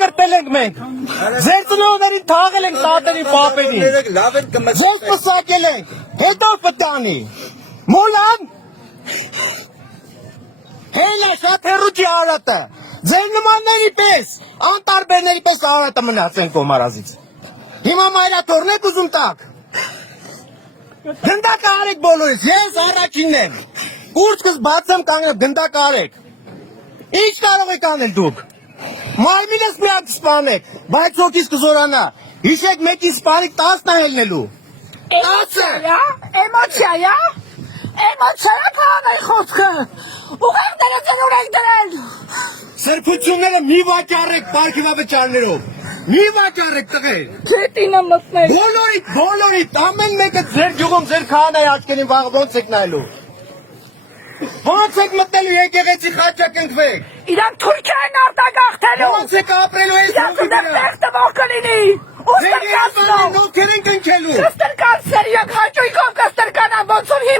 կրտել ենք մենք։ Ձեր ծնողներին թաղել ենք տատերին, պապերին։ Ձեզ պսակել ենք, հետո պտանի։ Մոլան։ Հելա շատ հեռուքի Արարատը։ Ձեր նմանների պես, անտարբերների պես Արարատը մնացենք Կոմարազից։ Հիմա մայրաթորն եք ուզում տակ։ Գնդակ արեք բոլորից, ես առաջինն եմ։ Կուրծքս բացեմ կանգնեմ, գնդակ արեք։ Ինչ կարող եք անել դուք։ Մարմինս միակ սպանեք, բայց հոգիս կզորանա։ Հիշեք մեկի սպանիկ 10 նահելնելու։ 10-ը։ Էմոցիա, էմոցիա կանել խոսքը։ Ուղեղները ծնուր եք դրել։ Սրբությունները մի վաճառեք պարքիվավճարներով։ Մի վաճառեք տղեր։ Չետինը մտնել։ Բոլորիդ, ամեն մեկը ձեր գյուղում ձեր քահանայի աչքերին վաղ ոնց եք նայելու։ Ոնց եք մտնելու եկեղեցի խաչը կնքվեք։ Իրանք Թուրքիա են արտագաղթելու։ Ոնց եք ապրելու այս Իրանք հողի վրա։ տեղ կլինի։ Ձեր երեխաներն ովքեր են կնքելու։ Կստրկանցներ, իրանք հաճույքով կստրկանան, ոնց որ հիմա